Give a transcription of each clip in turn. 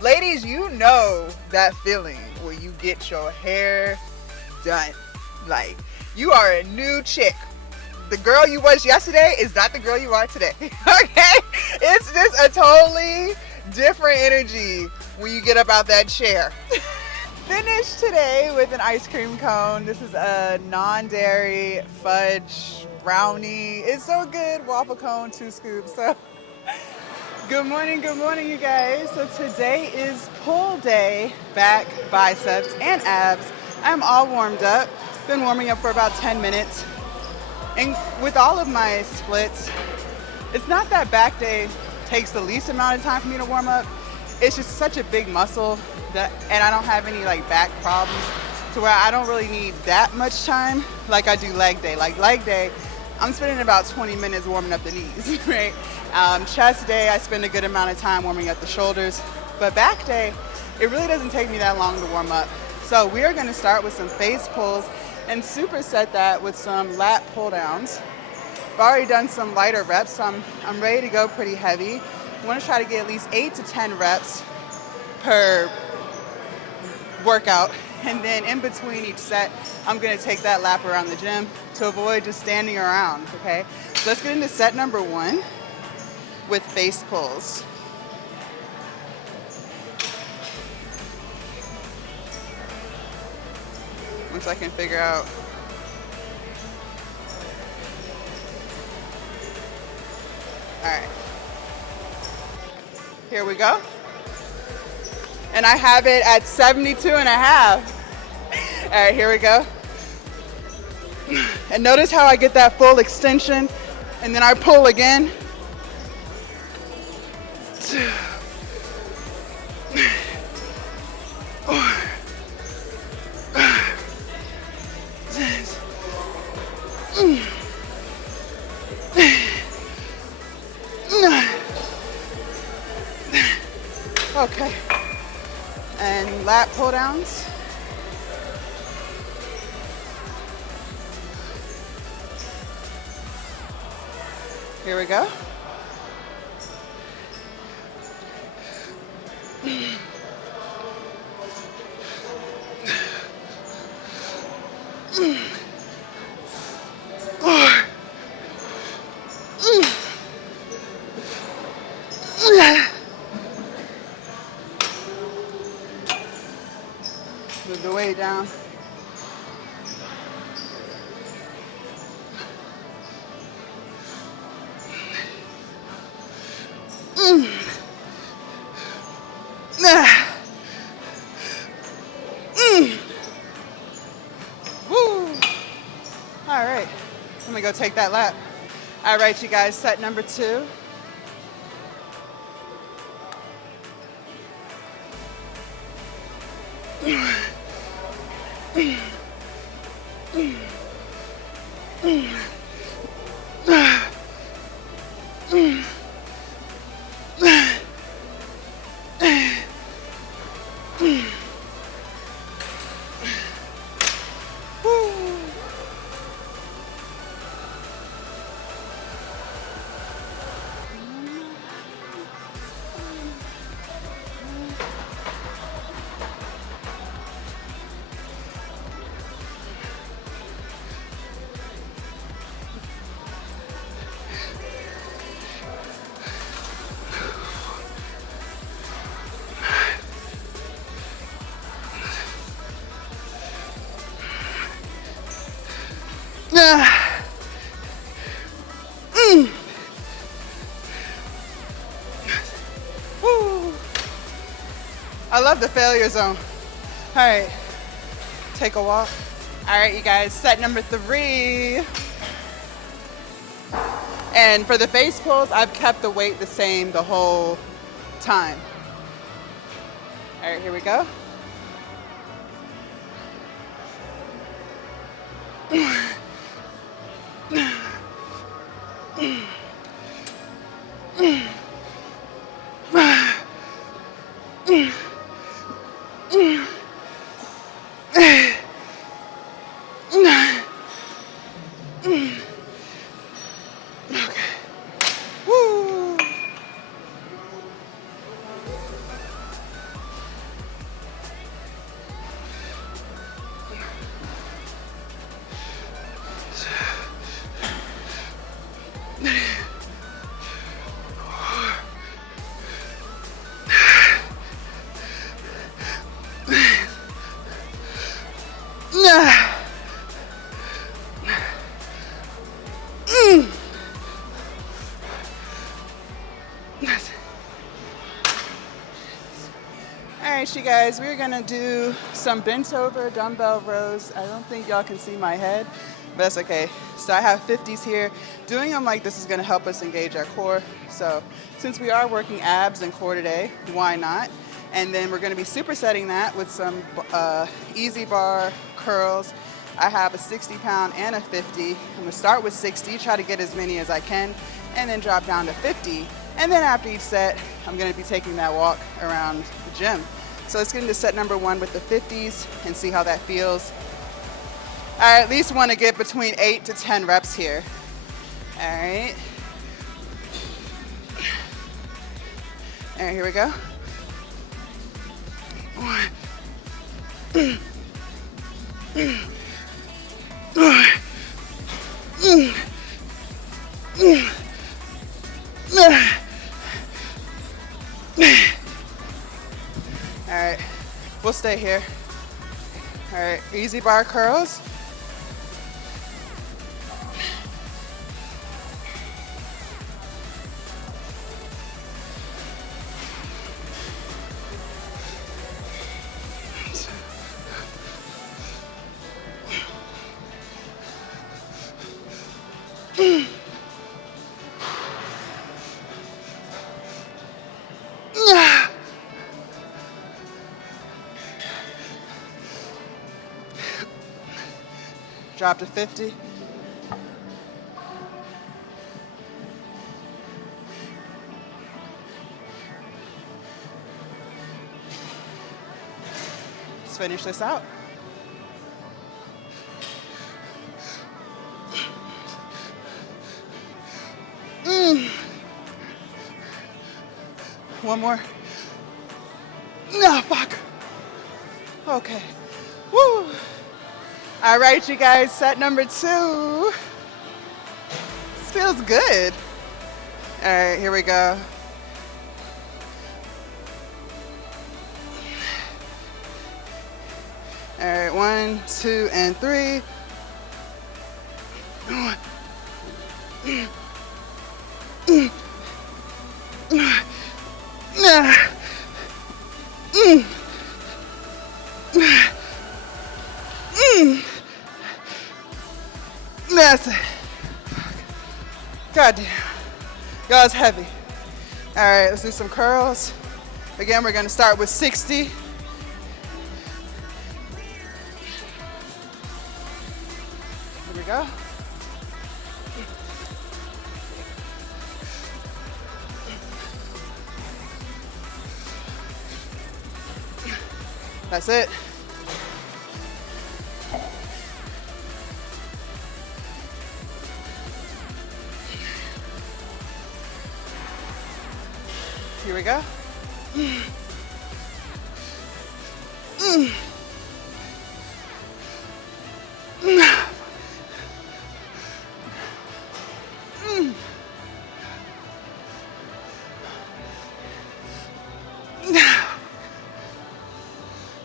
Ladies, you know that feeling where you get your hair done. Like, you are a new chick. The girl you was yesterday is not the girl you are today. Okay? It's just a totally different energy when you get up out that chair. Finished today with an ice cream cone. This is a non-dairy fudge brownie. It's so good. Waffle cone, 2 scoops. So good morning, you guys. So today is pull day, back, biceps, and abs. I'm all warmed up. Been warming up for about 10 minutes. And with all of my splits, it's not that back day takes the least amount of time for me to warm up. It's just such a big muscle that, and I don't have any like back problems to where I don't really need that much time like I do leg day. Like leg day, I'm spending about 20 minutes warming up the knees, right? Chest day, I spend a good amount of time warming up the shoulders. But back day, it really doesn't take me that long to warm up. So we are gonna start with some face pulls and superset that with some lat pull downs. I've already done some lighter reps, so I'm ready to go pretty heavy. I want to try to get at least 8 to 10 reps per workout. And then in between each set, I'm going to take that lap around the gym to avoid just standing around, okay? So let's get into set number 1 with face pulls. Once I can figure out. All right. Here we go. And I have it at 72 and a half. All right, here we go. And notice how I get that full extension and then I pull again. Okay, and lat pull downs. Here we go. Move the weight down. Woo. All right, I'm gonna go take that lap. All right, you guys, set number 2. I love the failure zone. All right, take a walk. All right, you guys, set number 3. And for the face pulls, I've kept the weight the same the whole time. All right, here we go. Okay. Woo. Alright, you guys, we're gonna do some bent over dumbbell rows. I don't think y'all can see my head, but that's okay. So I have 50s here. Doing them like this is gonna help us engage our core. So since we are working abs and core today, why not? And then we're gonna be supersetting that with some easy bar curls. I have a 60-pound and a 50. I'm gonna start with 60, try to get as many as I can, and then drop down to 50. And then after each set, I'm gonna be taking that walk around the gym. So let's get into set number 1 with the 50s and see how that feels. I at least wanna get between 8 to 10 reps here. All right. All right, here we go. 1. All right, we'll stay here. All right, easy bar curls. Drop to 50. Let's finish this out. One more. No, fuck. Okay. Woo. All right, you guys, set number 2. This feels good. All right, here we go. All right, 1, 2, and 3. 1. That's it. God damn. Y'all, it's heavy. All right, let's do some curls. Again, we're gonna start with 60. Here we go. That's it. Here we go.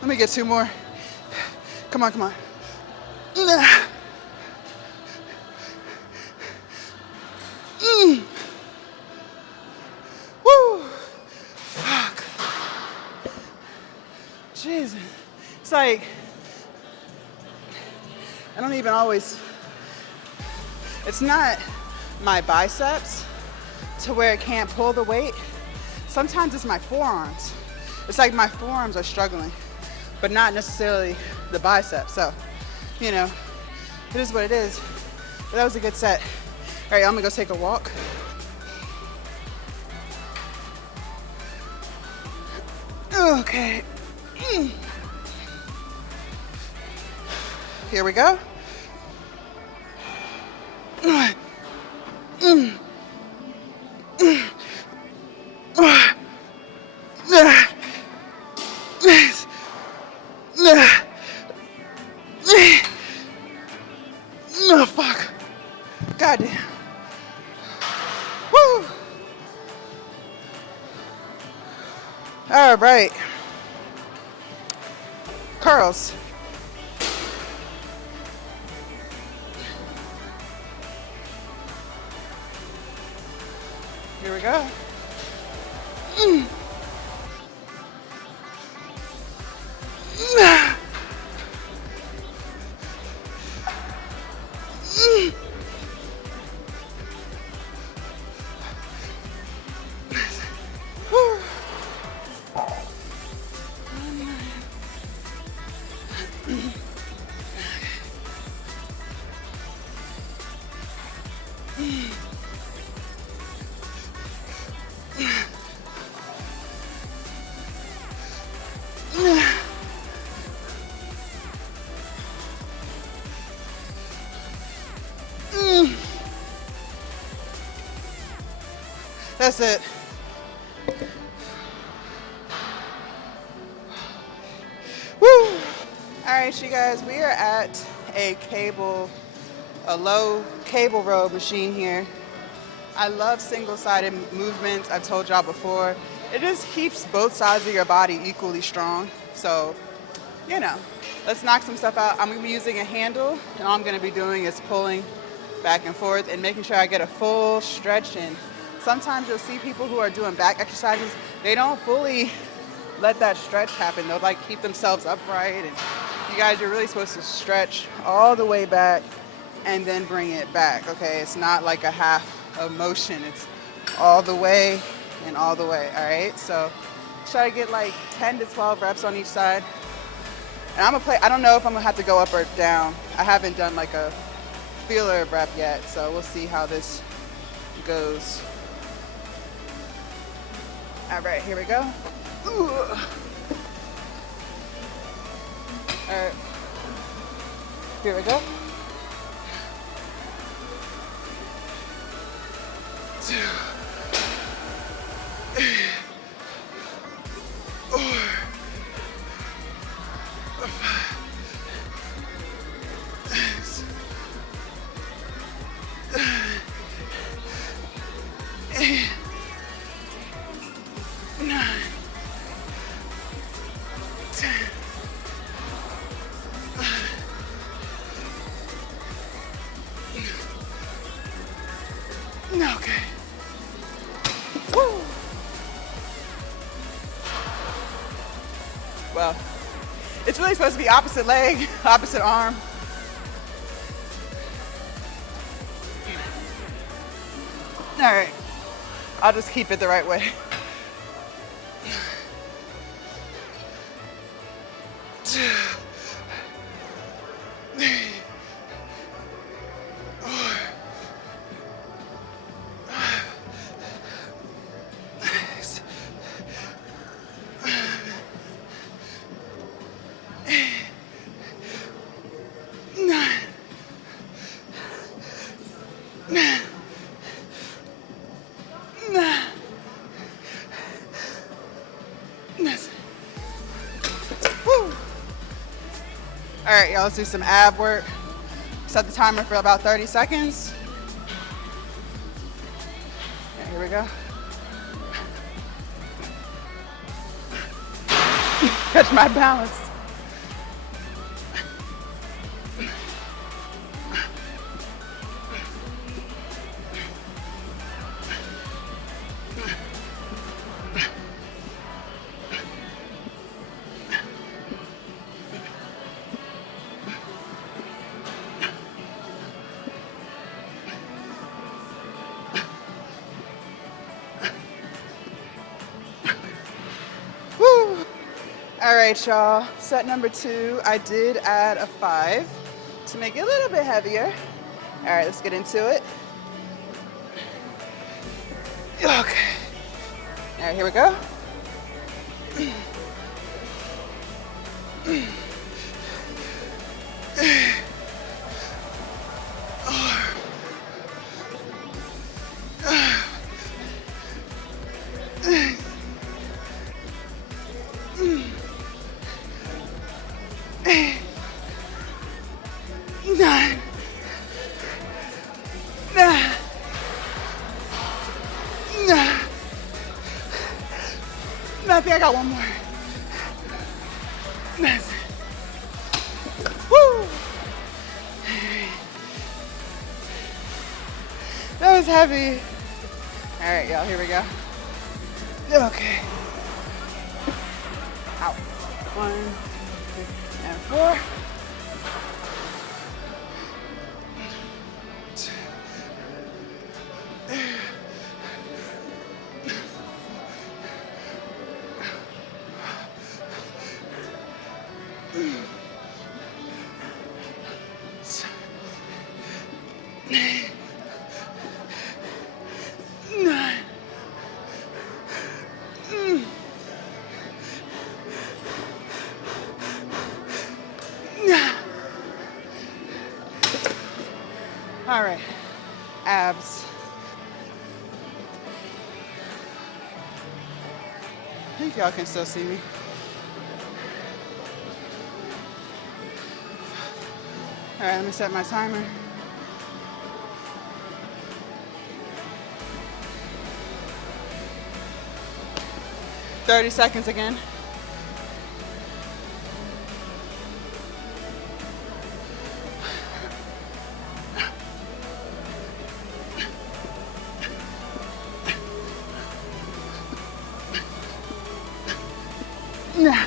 Let me get 2 more. Come on, come on. Woo! Fuck. Jesus. It's like, I don't even always, it's not my biceps to where it can't pull the weight. Sometimes it's my forearms. It's like my forearms are struggling, but not necessarily the biceps. So, you know, it is what it is. But that was a good set. All right, I'm gonna go take a walk. Okay. Here we go. Oh, fuck. Goddamn. Woo. All right. Curls. Here we go. That's it. Woo! All right, you guys, we are at a low cable row machine here. I love single-sided movements. I've told y'all before. It just keeps both sides of your body equally strong. So, you know, let's knock some stuff out. I'm gonna be using a handle, and all I'm gonna be doing is pulling back and forth and making sure I get a full stretch in. Sometimes you'll see people who are doing back exercises, they don't fully let that stretch happen. They'll like keep themselves upright, and you guys are really supposed to stretch all the way back and then bring it back, okay? It's not like a half of motion, it's all the way and all the way, all right? So try to get like 10 to 12 reps on each side. And I'm gonna play, I don't know if I'm gonna have to go up or down. I haven't done like a feeler rep yet, so we'll see how this goes. All right, here we go. Ooh. All right, here we go. 2, 3, 4, 5, 6, 8, 9, 10. Okay. Woo. Well, it's really supposed to be opposite leg, opposite arm. All right, I'll just keep it the right way. 2, 3, 4, 5, 6, 8, 9, 10. Woo. All right, y'all, let's do some ab work. Set the timer for about 30 seconds. Okay, here we go. Catch my balance. All right, y'all, set number 2, I did add a 5 to make it a little bit heavier. All right, let's get into it. Okay. All right, here we go. 9. Nah. Nah. No, I think I got one more. That's it. Woo! That was heavy. All right, y'all, here we go. Okay. Out. 1, 2, and 4. All right, abs. I think y'all can still see me. All right, let me set my timer. "30 seconds again. Nah.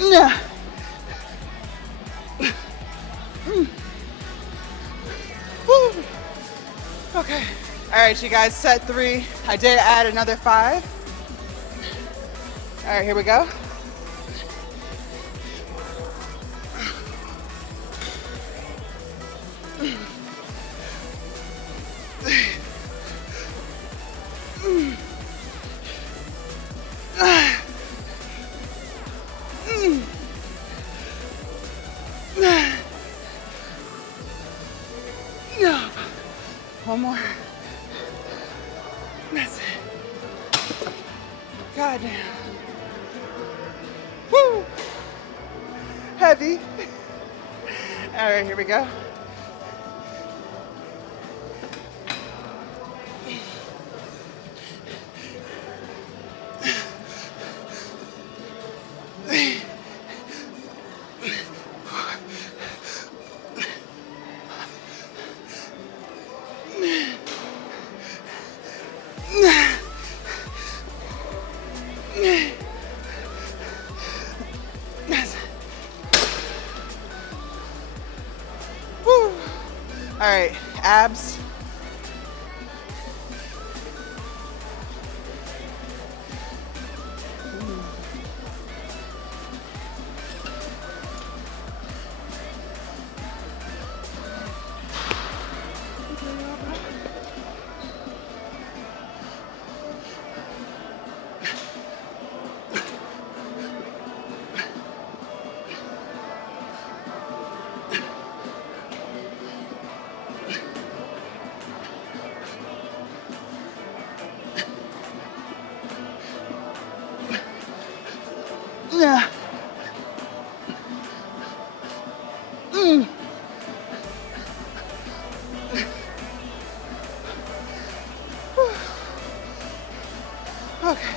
Nah. Woo. Okay. All right, you guys, set 3. I did add another 5. All right, here we go. One more. That's it. God damn. Woo! Heavy. All right, here we go. Woo! All right, abs. Yeah. Okay.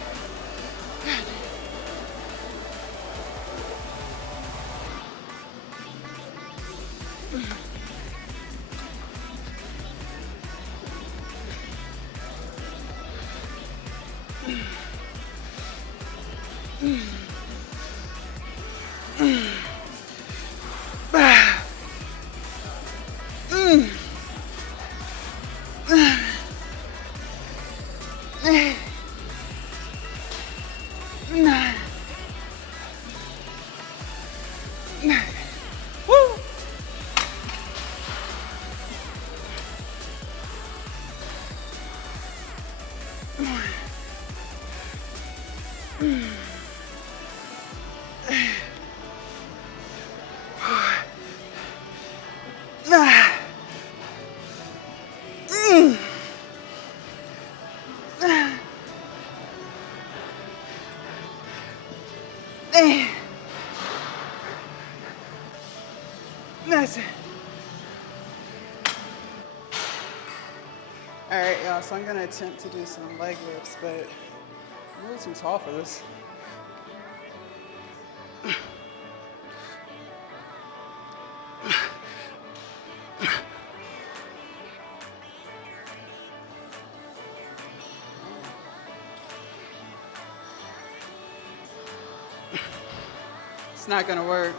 That's it. Alright, y'all, so I'm gonna attempt to do some leg lifts, but I'm a little too tall for this. It's not gonna work.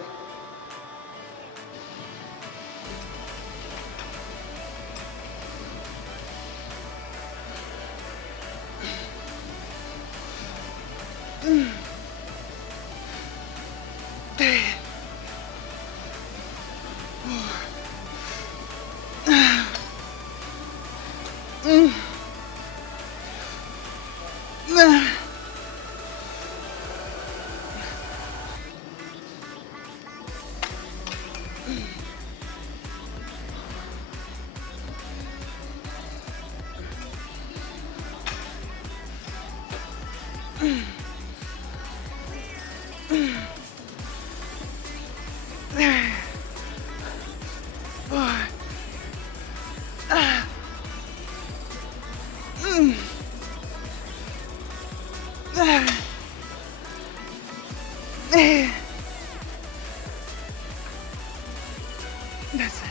That's it.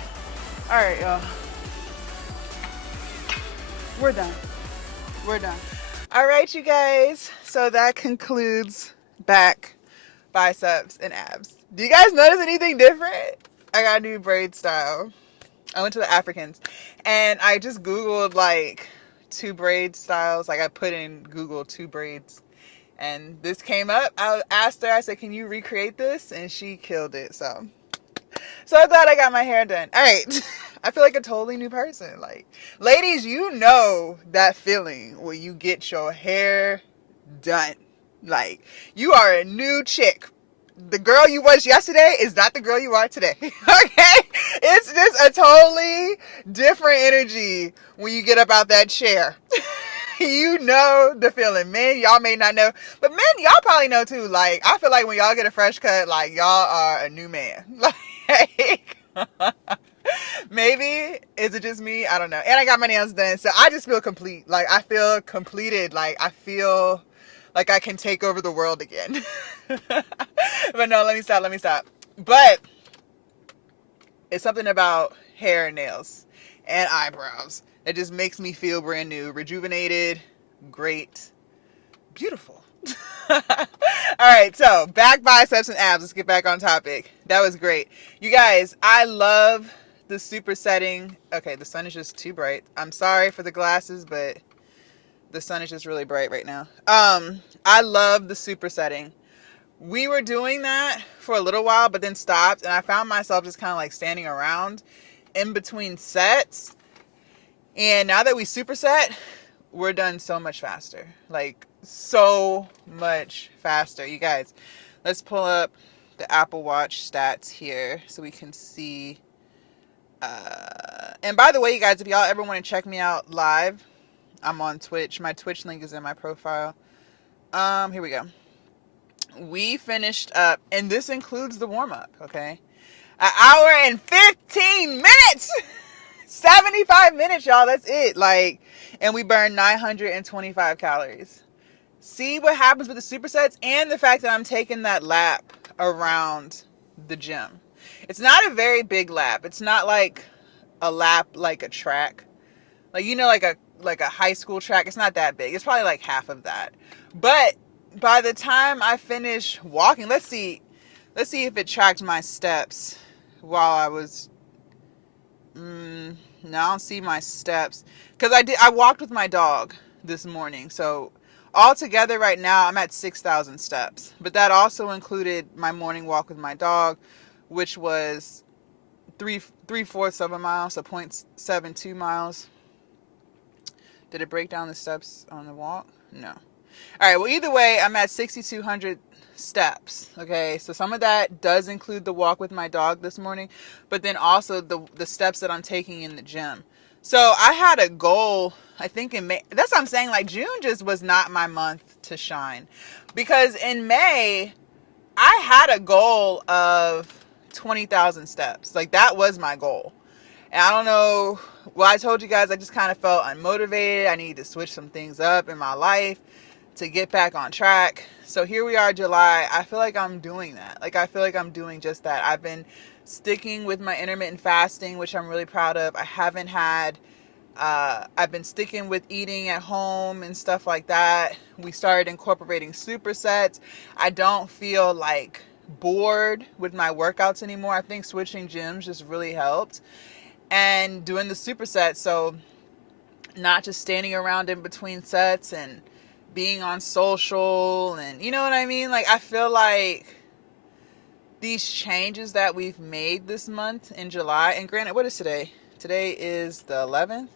Alright, y'all. We're done. We're done. Alright, you guys. So that concludes back, biceps, and abs. Do you guys notice anything different? I got a new braid style. I went to the Africans and I just Googled like 2 braid styles. Like I put in Google 2 braids and this came up. I asked her, I said, can you recreate this? And she killed it. So I'm glad I got my hair done. All right. I feel like a totally new person. Like, ladies, you know that feeling when you get your hair done. Like, you are a new chick. The girl you was yesterday is not the girl you are today. Okay? It's just a totally different energy when you get up out that chair. You know the feeling. Men, y'all may not know, but men, y'all probably know too. Like, I feel like when y'all get a fresh cut, like, y'all are a new man. Like, maybe, is it just me? I don't know. And I got my nails done, so I just feel complete. Like, I feel completed. Like, I feel like I can take over the world again. But no, let me stop. But it's something about hair and nails and eyebrows that just makes me feel brand new, rejuvenated, great, beautiful. All right, so back, biceps, and abs. Let's get back on topic. That was great. You guys, I love the super setting. Okay, the sun is just too bright. I'm sorry for the glasses, but the sun is just really bright right now. I love the super setting. We were doing that for a little while, but then stopped, and I found myself just kind of like standing around in between sets. And now that we superset, we're done so much faster. Like, so much faster. You guys, let's pull up the Apple Watch stats here so we can see. And by the way, you guys, if y'all ever want to check me out live, I'm on Twitch. My Twitch link is in my profile. Here we go. We finished up, and this includes the warm-up, okay? An hour and 15 minutes! 75 minutes, y'all. That's it. Like, and we burned 925 calories. See what happens with the supersets and the fact that I'm taking that lap around the gym. It's not a very big lap. It's not like a lap like a track. Like, you know, like a high school track. It's not that big. It's probably like half of that. But by the time I finish walking, let's see if it tracked my steps while I was. No, I don't see my steps because I walked with my dog this morning. So altogether right now I'm at 6,000 steps. But that also included my morning walk with my dog, which was 3/4 of a mile, so 0.72 miles. Did it break down the steps on the walk? No. All right, well, either way, I'm at 6,200 steps. Okay, so some of that does include the walk with my dog this morning, but then also the steps that I'm taking in the gym. So I had a goal, I think in May. That's what I'm saying. Like, June just was not my month to shine, because in May I had a goal of 20,000 steps. Like, that was my goal. And I don't know, well, I told you guys I just kind of felt unmotivated. I needed to switch some things up in my life to get back on track. So here we are, July. I feel like I'm doing that. Like, I feel like I'm doing just that. I've been sticking with my intermittent fasting, which I'm really proud of. I haven't had, I've been sticking with eating at home and stuff like that. We started incorporating supersets. I don't feel like bored with my workouts anymore. I think switching gyms just really helped. And doing the supersets, so not just standing around in between sets and being on social, and you know what I mean? Like, I feel like these changes that we've made this month in July, and granted, what is today? Today is the 11th.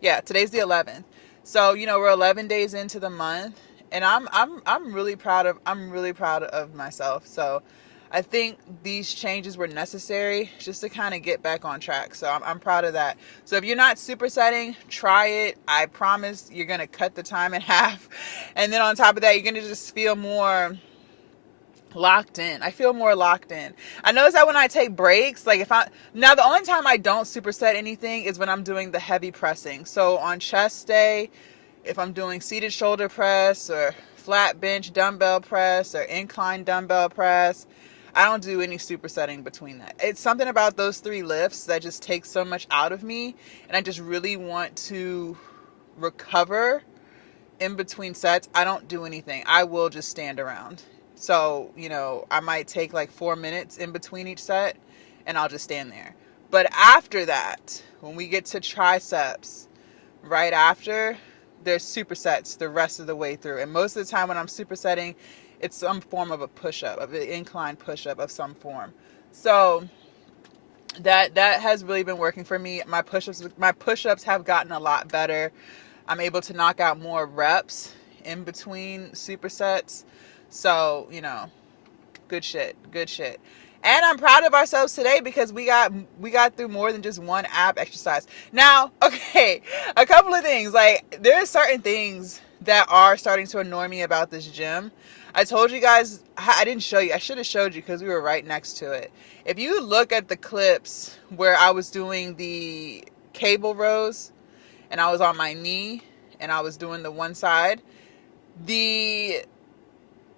Yeah, today's the 11th. So, we're 11 days into the month, and I'm really proud of myself. So, I think these changes were necessary just to kind of get back on track. So, I'm proud of that. So, if you're not supersetting, try it. I promise you're going to cut the time in half. And then on top of that, you're going to just feel more locked in. I feel more locked in. I notice that when I take breaks, like now the only time I don't superset anything is when I'm doing the heavy pressing. So on chest day, if I'm doing seated shoulder press or flat bench dumbbell press or incline dumbbell press, I don't do any supersetting between that. It's something about those three lifts that just takes so much out of me, and I just really want to recover in between sets. I don't do anything. I will just stand around. So, I might take like 4 minutes in between each set, and I'll just stand there. But after that, when we get to triceps, right after, there's supersets the rest of the way through. And most of the time when I'm supersetting, it's some form of a push-up, of an incline push-up of some form. So that has really been working for me. My push-ups have gotten a lot better. I'm able to knock out more reps in between supersets. So, good shit. Good shit. And I'm proud of ourselves today because we got through more than just one ab exercise. Now, okay, a couple of things. Like, there are certain things that are starting to annoy me about this gym. I told you guys, I didn't show you. I should have showed you because we were right next to it. If you look at the clips where I was doing the cable rows and I was on my knee and I was doing the one side, the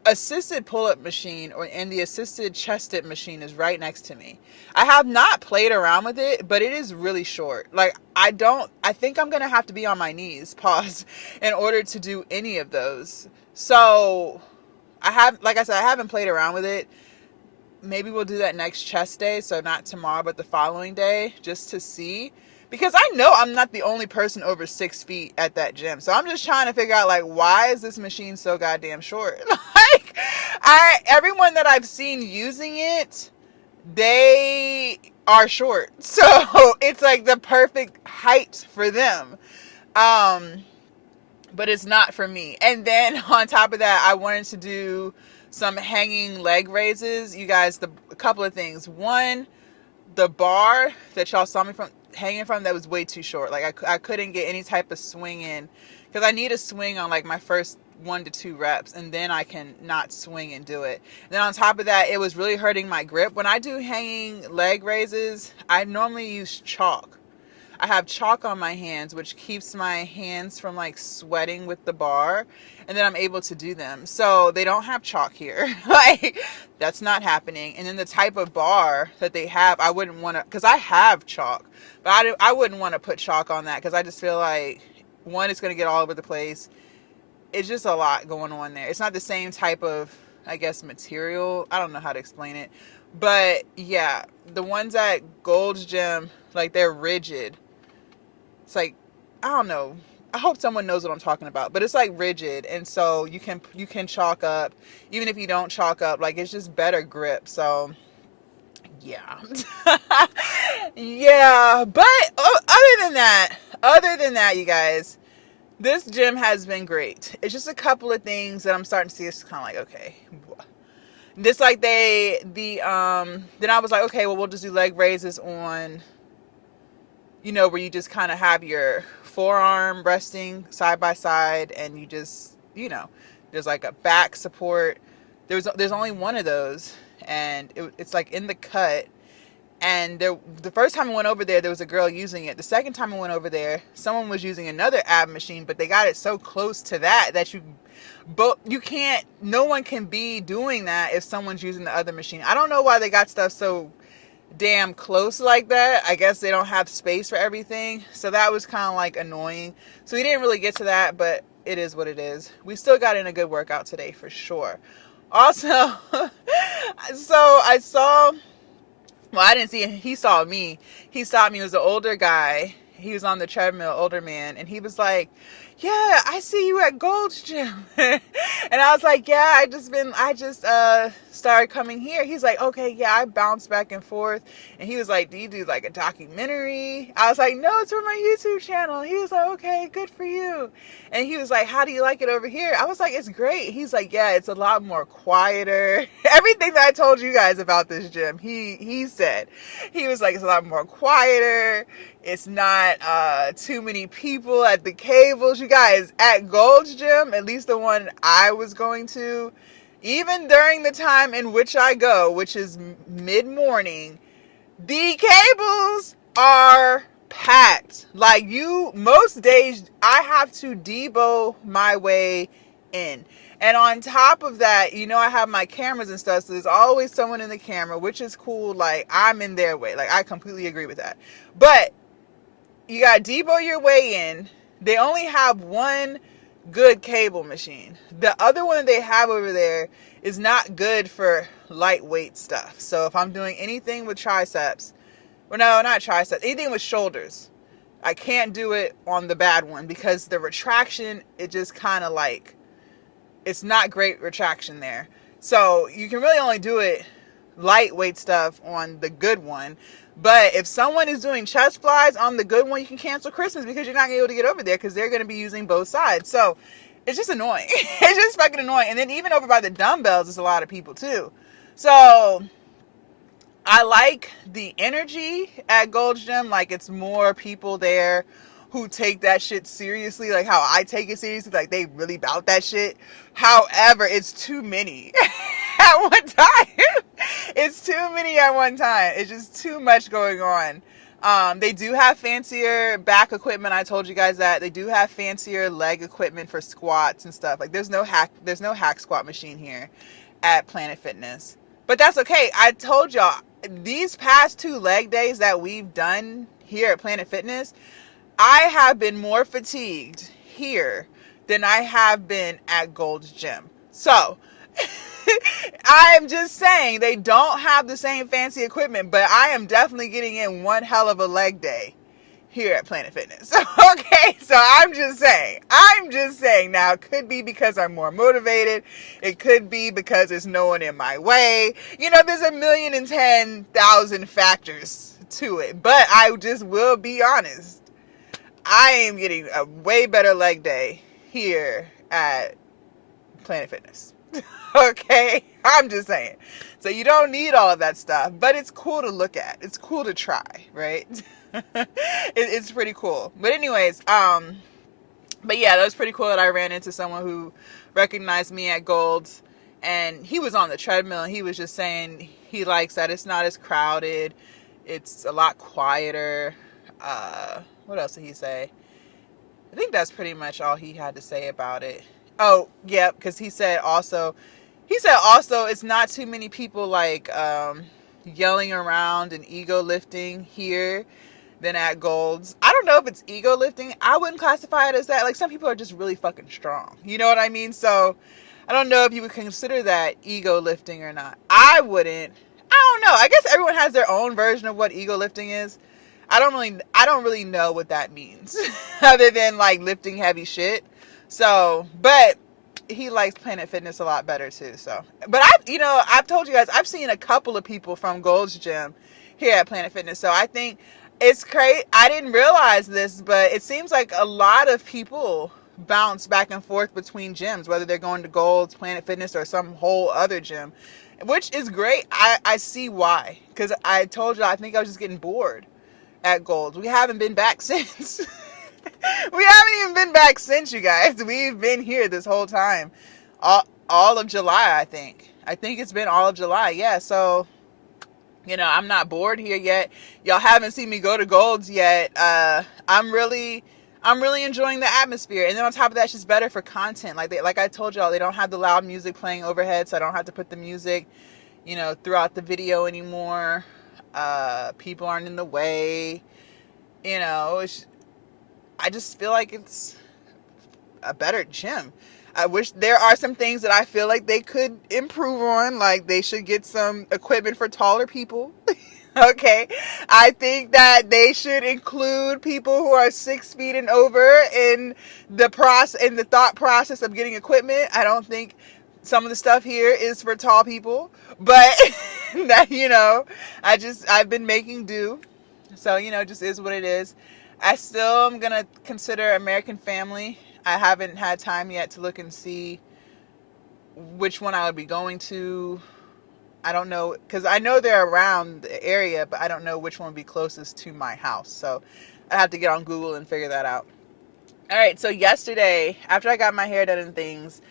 assisted pull-up machine and the assisted chested machine is right next to me. I have not played around with it, but it is really short. Like, I think I'm gonna have to be on my knees, pause, in order to do any of those. So like I said, I haven't played around with it. Maybe we'll do that next chest day, so not tomorrow but the following day, just to see, because I know I'm not the only person over 6 feet at that gym. So I'm just trying to figure out, like, why is this machine so goddamn short? Like, everyone that I've seen using it, they are short, so it's like the perfect height for them. But it's not for me. And then on top of that, I wanted to do some hanging leg raises. You guys, a couple of things. One, the bar that y'all saw me hanging from, that was way too short. Like, I couldn't get any type of swing in, because I need a swing on like my first 1 to 2 reps, and then I can not swing and do it. And then on top of that, it was really hurting my grip. When I do hanging leg raises, I normally use chalk. I have chalk on my hands, which keeps my hands from like sweating with the bar, and then I'm able to do them. So they don't have chalk here. Like, that's not happening. And then the type of bar that they have, I wouldn't want to, because I have chalk, but I wouldn't want to put chalk on that, because I just feel like, one, it's going to get all over the place. It's just a lot going on there. It's not the same type of, I guess, material. I don't know how to explain it. But yeah, the ones at Gold's Gym, like, they're rigid. It's like, I don't know. I hope someone knows what I'm talking about. But it's like rigid, and so you can chalk up. Even if you don't chalk up, like, it's just better grip. So yeah. Yeah. But other than that, you guys, this gym has been great. It's just a couple of things that I'm starting to see. It's kind of like, okay. Just like then I was like, okay, well, we'll just do leg raises on, where you just kind of have your forearm resting side by side, and you just, there's like a back support. there's only one of those, and it's like in the cut. And the first time I went over there was a girl using it. The second time I went over there, someone was using another ab machine, but they got it so close to that you can't, no one can be doing that if someone's using the other machine. I don't know why they got stuff so damn close like that. I guess they don't have space for everything. So that was kind of like annoying. So we didn't really get to that, but it is what it is. We still got in a good workout today for sure. Also, so I saw, well, I didn't see him. He saw me. He saw me. He was an older guy. He was on the treadmill, older man. And he was like, yeah, I see you at Gold's Gym. And I was like, yeah, I just started coming here. He's like, okay, yeah, I bounce back and forth. And he was like, do you do like a documentary? I was like, no, it's for my YouTube channel. He was like, okay, good for you. And he was like, how do you like it over here? I was like, it's great. He's like, yeah, it's a lot more quieter. Everything that I told you guys about this gym, he said. He was like, it's a lot more quieter. It's not too many people at the cables. You guys, at Gold's Gym, at least the one I was going to, even during the time in which I go, which is mid-morning, the cables are packed. Like, most days I have to debo my way in. And on top of that, I have my cameras and stuff, so there's always someone in the camera, which is cool. Like, I'm in their way. Like, I completely agree with that. But you got to debo your way in. They only have one good cable machine. The other one they have over there is not good for lightweight stuff. So if I'm doing anything with triceps, well, no, not triceps, anything with shoulders, I can't do it on the bad one because the retraction, it just kind of like, it's not great retraction there. So you can really only do it lightweight stuff on the good one. But if someone is doing chest flies on the good one, you can cancel Christmas because you're not going to be able to get over there because they're going to be using both sides. So it's just annoying. It's just fucking annoying. And then even over by the dumbbells, there's a lot of people too. So I like the energy at Gold's Gym. Like, it's more people there who take that shit seriously, like how I take it seriously. Like, they really bout that shit. However, it's too many at one time. It's too many at one time. It's just too much going on. They do have fancier back equipment. I told you guys that. They do have fancier leg equipment for squats and stuff. Like, there's no hack squat machine here at Planet Fitness. But that's okay. I told y'all, these past 2 leg days that we've done here at Planet Fitness, I have been more fatigued here than I have been at Gold's Gym. So, I am just saying, they don't have the same fancy equipment, but I am definitely getting in one hell of a leg day here at Planet Fitness. Okay, so I'm just saying. Now, it could be because I'm more motivated. It could be because there's no one in my way. There's 1,010,000 factors to it. But I just will be honest. I am getting a way better leg day here at Planet Fitness. Okay? I'm just saying. So you don't need all of that stuff, but it's cool to look at. It's cool to try, right? It's pretty cool. But anyways, but yeah, that was pretty cool that I ran into someone who recognized me at Gold's, and he was on the treadmill, and he was just saying he likes that it's not as crowded. It's a lot quieter. What else did he say? I think that's pretty much all he had to say about it. Oh, yeah, because he said also it's not too many people like yelling around and ego lifting here than at Gold's. I don't know if it's ego lifting. I wouldn't classify it as that. Like, some people are just really fucking strong. You know what I mean? So I don't know if you would consider that ego lifting or not. I wouldn't. I don't know. I guess everyone has their own version of what ego lifting is. I don't really know what that means other than like lifting heavy shit. So, but he likes Planet Fitness a lot better too. So, but I've told you guys, I've seen a couple of people from Gold's Gym here at Planet Fitness. So I think it's crazy. I didn't realize this, but it seems like a lot of people bounce back and forth between gyms, whether they're going to Gold's, Planet Fitness, or some whole other gym, which is great. I see why. Because I told you, I think I was just getting bored at Gold's. We haven't been back since. We haven't even been back since, you guys. We've been here this whole time. All of July, I think. I think it's been all of July. Yeah, so I'm not bored here yet. Y'all haven't seen me go to Gold's yet. I'm really enjoying the atmosphere, and then on top of that, it's just better for content. Like I told y'all, they don't have the loud music playing overhead, so I don't have to put the music, throughout the video anymore. People aren't in the way. I just feel like it's a better gym. I wish there are some things that I feel like they could improve on. Like they should get some equipment for taller people. Okay. I think that they should include people who are 6 feet and over in the thought process of getting equipment. I don't think some of the stuff here is for tall people, but that, I've been making do. So, just is what it is. I still am going to consider American Family. I haven't had time yet to look and see which one I would be going to. I don't know, because I know they're around the area, but I don't know which one would be closest to my house. So I have to get on Google and figure that out. All right, so yesterday, after I got my hair done and things,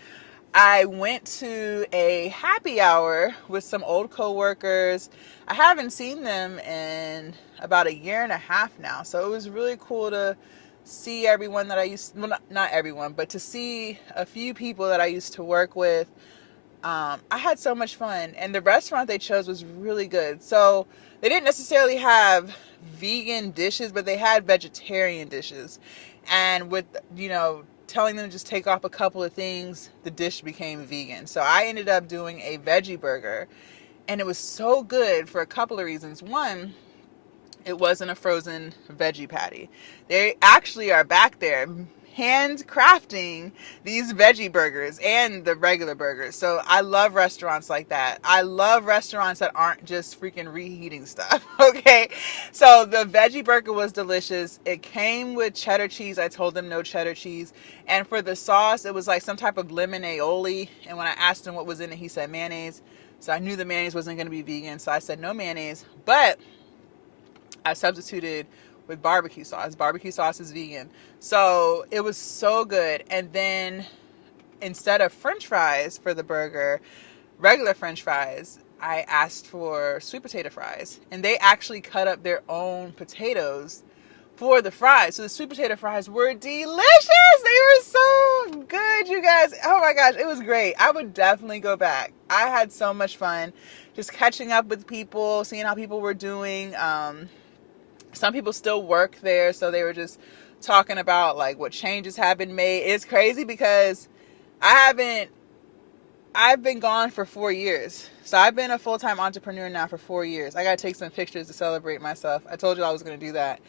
I went to a happy hour with some old coworkers. I haven't seen them in about a year and a half now, so it was really cool to see everyone that I used, well, not everyone, but to see a few people that I used to work with. I had so much fun, and the restaurant they chose was really good. So they didn't necessarily have vegan dishes, but they had vegetarian dishes. And with, telling them to just take off a couple of things, the dish became vegan. So I ended up doing a veggie burger, and it was so good for a couple of reasons. One, it wasn't a frozen veggie patty. They actually are back there handcrafting these veggie burgers and the regular burgers. So I love restaurants like that. I love restaurants that aren't just freaking reheating stuff. Okay. So the veggie burger was delicious. It came with cheddar cheese. I told them no cheddar cheese. And for the sauce, it was like some type of lemon aioli. And when I asked him what was in it, he said mayonnaise. So I knew the mayonnaise wasn't going to be vegan. So I said no mayonnaise. But I substituted with barbecue sauce. Barbecue sauce is vegan. So it was so good. And then instead of French fries for the burger, regular French fries, I asked for sweet potato fries. And they actually cut up their own potatoes for the fries. So the sweet potato fries were delicious. They were so good, you guys. Oh my gosh, it was great. I would definitely go back. I had so much fun just catching up with people, seeing how people were doing. Some people still work there, so they were just talking about like what changes have been made. It's crazy because I've been gone for 4 years. So I've been a full-time entrepreneur now for 4 years. I got to take some pictures to celebrate myself. I told you I was going to do that.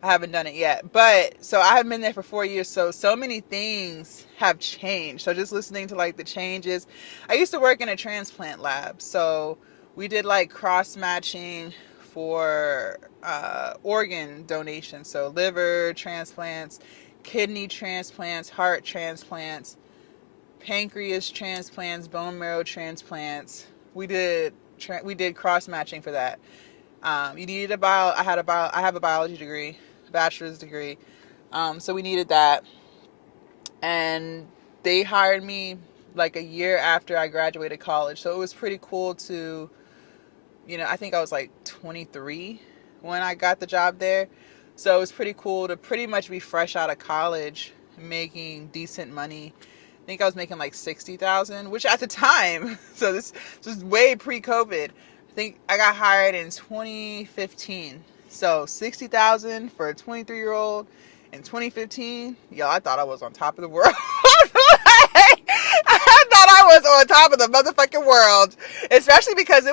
I haven't done it yet. But so I have been there for 4 years. So many things have changed. So just listening to like the changes. I used to work in a transplant lab. So we did like cross-matching for organ donation. So liver transplants, kidney transplants, heart transplants, pancreas transplants, bone marrow transplants. We did cross matching for that. You needed I have a biology degree, bachelor's degree. So we needed that, and they hired me like a year after I graduated college. So it was pretty cool to, I think I was like 23 when I got the job there. So it was pretty cool to pretty much be fresh out of college, making decent money. I think I was making like $60,000, which at the time, so this was way pre-COVID. I think I got hired in 2015. So $60,000 for a 23-year-old in 2015. Yo, I thought I was on top of the world. I thought I was on top of the motherfucking world, especially because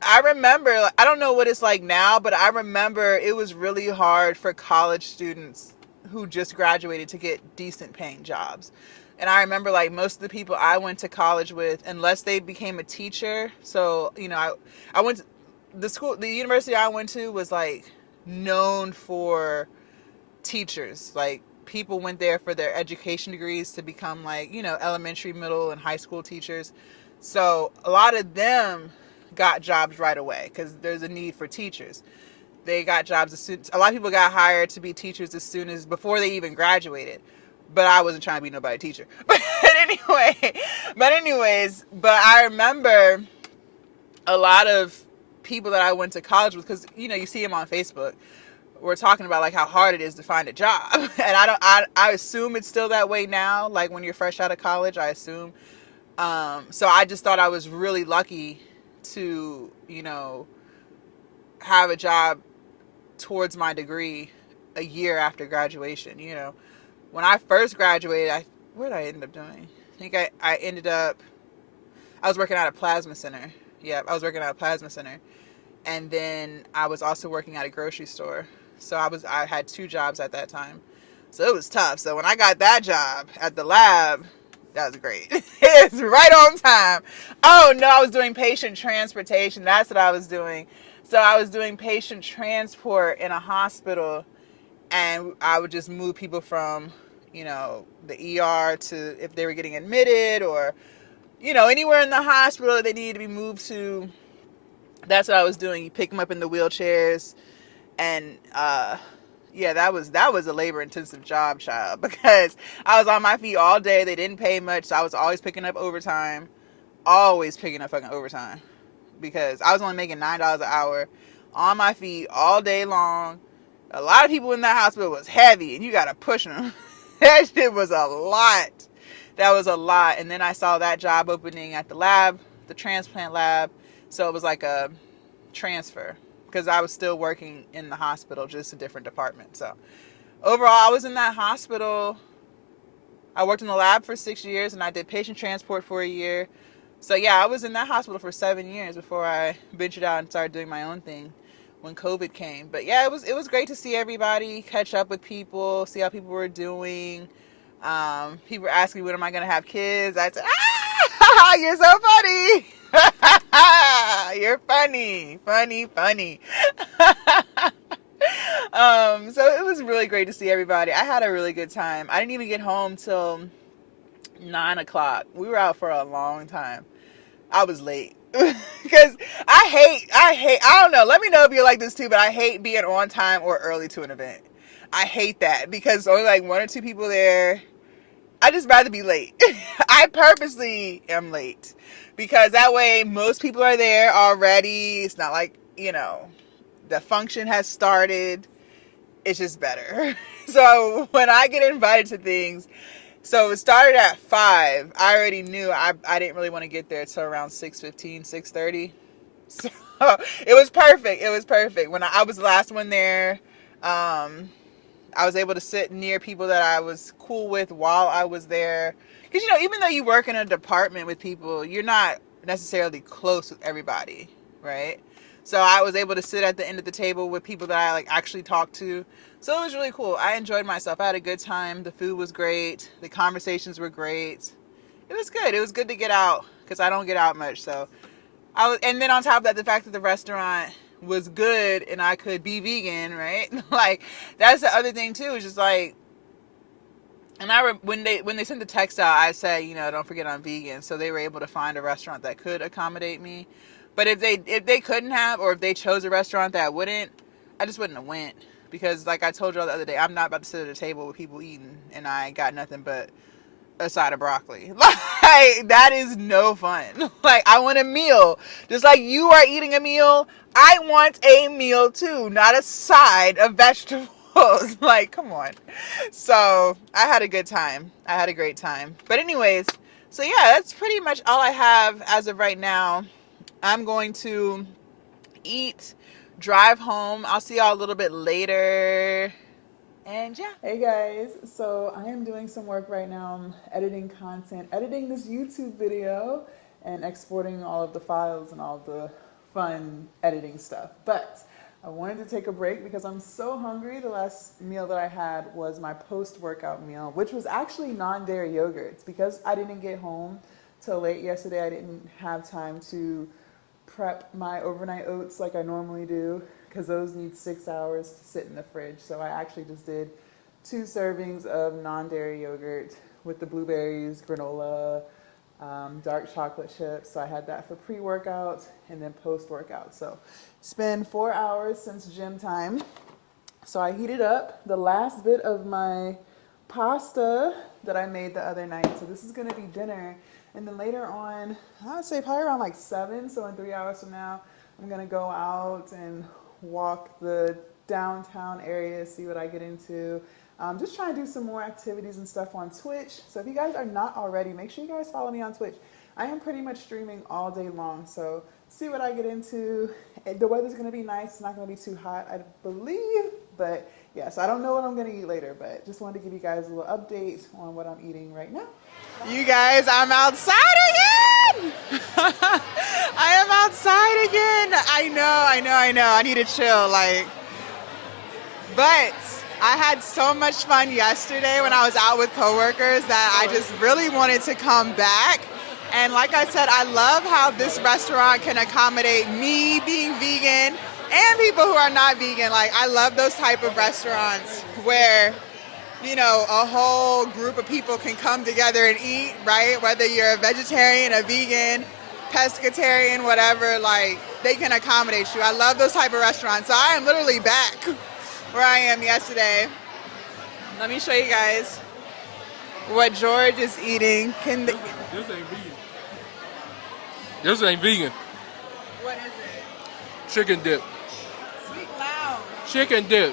I remember, I don't know what it's like now, but I remember it was really hard for college students who just graduated to get decent paying jobs. And I remember like most of the people I went to college with, unless they became a teacher. So, I went to the university I went to was like known for teachers. Like people went there for their education degrees to become like, elementary, middle, and high school teachers. So a lot of them got jobs right away because there's a need for teachers. They got jobs a lot of people got hired to be teachers before they even graduated. But I wasn't trying to be nobody teacher. But but I remember a lot of people that I went to college with, because you see them on Facebook. We're talking about like how hard it is to find a job, and I assume it's still that way now. Like when you're fresh out of college, I assume. So I just thought I was really lucky to have a job towards my degree a year after graduation. When I first graduated, what did I end up doing? I think I was working at a plasma center. Yeah, I was working at a plasma center. And then I was also working at a grocery store. So I had 2 jobs at that time. So it was tough. So when I got that job at the lab, that was great. It's right on time. Oh no, I was doing patient transportation. That's what I was doing. So I was doing patient transport in a hospital, and I would just move people from, the ER to, if they were getting admitted, or anywhere in the hospital they needed to be moved to. That's what I was doing. You pick them up in the wheelchairs, and yeah, that was a labor intensive job, child, because I was on my feet all day. They didn't pay much, so I was always picking up fucking overtime, because I was only making $9 an hour, on my feet all day long. A lot of people in that hospital was heavy, and you gotta push them. That shit was a lot. That was a lot. And then I saw that job opening at the lab, the transplant lab. So it was like a transfer, because I was still working in the hospital, just a different department. So overall, I was in that hospital. I worked in the lab for 6 years, and I did patient transport for a year. So yeah, I was in that hospital for 7 years before I ventured out and started doing my own thing when COVID came. But yeah, it was great to see everybody, catch up with people, see how people were doing. People were asking me, when am I going to have kids? I said, you're so funny. You're funny. So it was really great to see everybody. I had a really good time. I didn't even get home till 9 o'clock. We were out for a long time. I was late. Because I don't know, let me know if you're like this too, but I hate being on time or early to an event. I hate that, because only like 1 or 2 people there. I just rather be late. I purposely am late, because that way most people are there already. It's not like, the function has started. It's just better. So when I get invited to things, so it started at 5. I already knew I didn't really want to get there till around 6:15, 6:30. So it was perfect. When I was the last one there, I was able to sit near people that I was cool with while I was there. Because, even though you work in a department with people, you're not necessarily close with everybody, right? So I was able to sit at the end of the table with people that I like actually talked to. So it was really cool. I enjoyed myself. I had a good time. The food was great. The conversations were great. It was good. It was good to get out, because I don't get out much. So and then on top of that, the fact that the restaurant was good and I could be vegan, right? Like, that's the other thing too. It's just like, and when they sent the text out, I said, don't forget I'm vegan. So they were able to find a restaurant that could accommodate me. But if they couldn't have, or if they chose a restaurant that wouldn't, I just wouldn't have went, because like I told you the other day, I'm not about to sit at a table with people eating and I got nothing but a side of broccoli. Like, that is no fun. Like, I want a meal. Just like you are eating a meal, I want a meal too, not a side of vegetables. Like, come on. So I had a good time. I had a great time. But anyways, so yeah, that's pretty much all I have as of right now. I'm going to eat, drive home. I'll see y'all a little bit later. And yeah. Hey guys, so I am doing some work right now. I'm editing content, editing this YouTube video, and exporting all of the files and all the fun editing stuff. But I wanted to take a break because I'm so hungry. The last meal that I had was my post-workout meal, which was actually non-dairy yogurts. Because I didn't get home till late yesterday, I didn't have time to prep my overnight oats like I normally do, because those need 6 hours to sit in the fridge. So I actually just did 2 servings of non-dairy yogurt with the blueberries, granola, dark chocolate chips. So I had that for pre-workout and then post-workout. So it's been 4 hours since gym time. So I heated up the last bit of my pasta that I made the other night. So this is gonna be dinner. And then later on, I would say probably around like 7, so in 3 hours from now, I'm gonna go out and walk the downtown area, see what I get into. Just trying to do some more activities and stuff on Twitch. So if you guys are not already, make sure you guys follow me on Twitch. I am pretty much streaming all day long, so see what I get into. The weather's gonna be nice, it's not gonna be too hot, I believe, but yeah, so I don't know what I'm gonna eat later, but just wanted to give you guys a little update on what I'm eating right now. You guys, I'm outside again! I am outside again! I know, I need to chill, but I had so much fun yesterday when I was out with coworkers that I just really wanted to come back. And like I said, I love how this restaurant can accommodate me being vegan and people who are not vegan. Like, I love those type of restaurants where, you know, a whole group of people can come together and eat, right? Whether you're a vegetarian, a vegan, pescatarian, whatever, like, they can accommodate you. I love those type of restaurants. So I am literally back where I am yesterday. Let me show you guys what George is eating. This ain't vegan. This ain't vegan. What is it? Chicken dip. Sweet lounge. Chicken dip.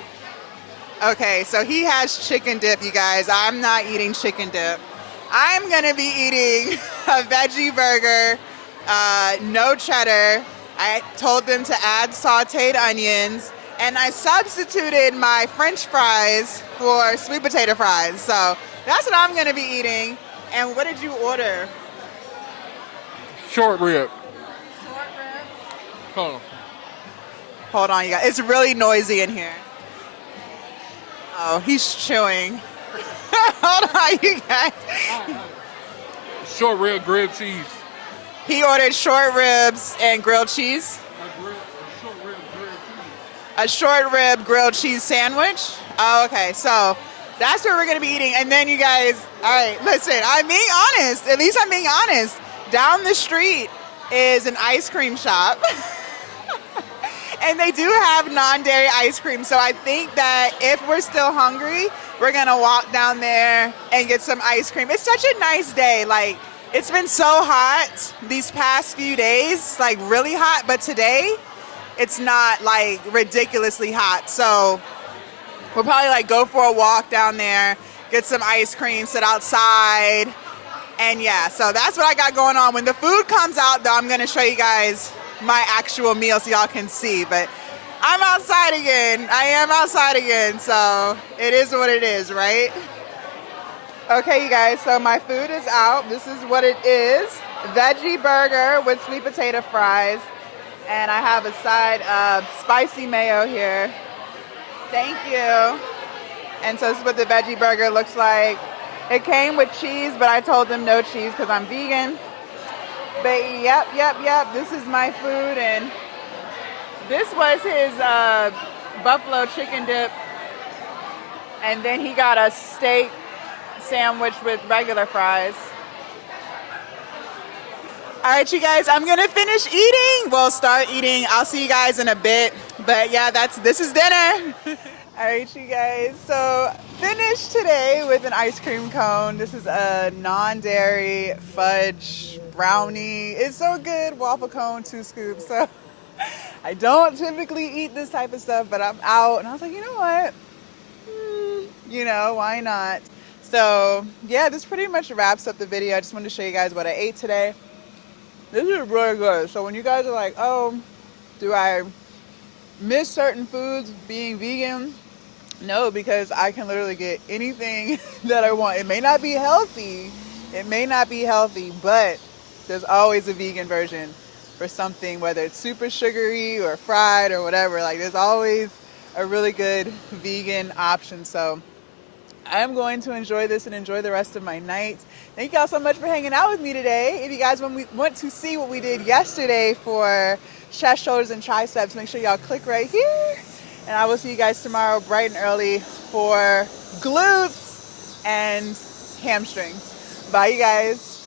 Okay, so he has chicken dip, you guys. I'm not eating chicken dip. I'm gonna be eating a veggie burger, no cheddar. I told them to add sauteed onions, and I substituted my French fries for sweet potato fries. So that's what I'm gonna be eating. And what did you order? Short rib. Short rib. Hold on. Hold on, you guys. It's really noisy in here. Oh, he's chewing. Hold on, you guys. Short rib, grilled cheese. He ordered short ribs and grilled cheese. A short rib grilled cheese sandwich. Oh, okay. So that's what we're going to be eating. And then you guys, all right, listen, I'm being honest. At least I'm being honest. Down the street is an ice cream shop. And they do have non-dairy ice cream. So I think that if we're still hungry, we're going to walk down there and get some ice cream. It's such a nice day. Like, it's been so hot these past few days, like really hot. But today, it's not like ridiculously hot. So we'll probably like go for a walk down there, get some ice cream, sit outside. And yeah, so that's what I got going on. When the food comes out, though, I'm going to show you guys my actual meal so y'all can see. But I'm outside again. I am outside again. So it is what it is, right? Okay, you guys, so my food is out. This is what it is. Veggie burger with sweet potato fries. And I have a side of spicy mayo here. Thank you. And so this is what the veggie burger looks like. It came with cheese, but I told them no cheese because I'm vegan. But yep. This is my food, and this was his buffalo chicken dip. And then he got a steak sandwich with regular fries. All right, you guys, I'm gonna finish eating. We'll start eating. I'll see you guys in a bit. But yeah, this is dinner. All right, you guys, so finished today with an ice cream cone. This is a non-dairy fudge brownie. It's so good, waffle cone, 2 scoops. So I don't typically eat this type of stuff, but I'm out, and I was like, you know what? Why not? So yeah, this pretty much wraps up the video. I just wanted to show you guys what I ate today. This is really good. So when you guys are like, oh, do I miss certain foods being vegan? No, because I can literally get anything that I want. It may not be healthy, but there's always a vegan version for something, whether it's super sugary or fried or whatever. Like, there's always a really good vegan option. So I'm going to enjoy this and enjoy the rest of my night. Thank y'all so much for hanging out with me today. If you guys want to see what we did yesterday for chest, shoulders, and triceps, make sure y'all click right here. And I will see you guys tomorrow bright and early for glutes and hamstrings. Bye, you guys.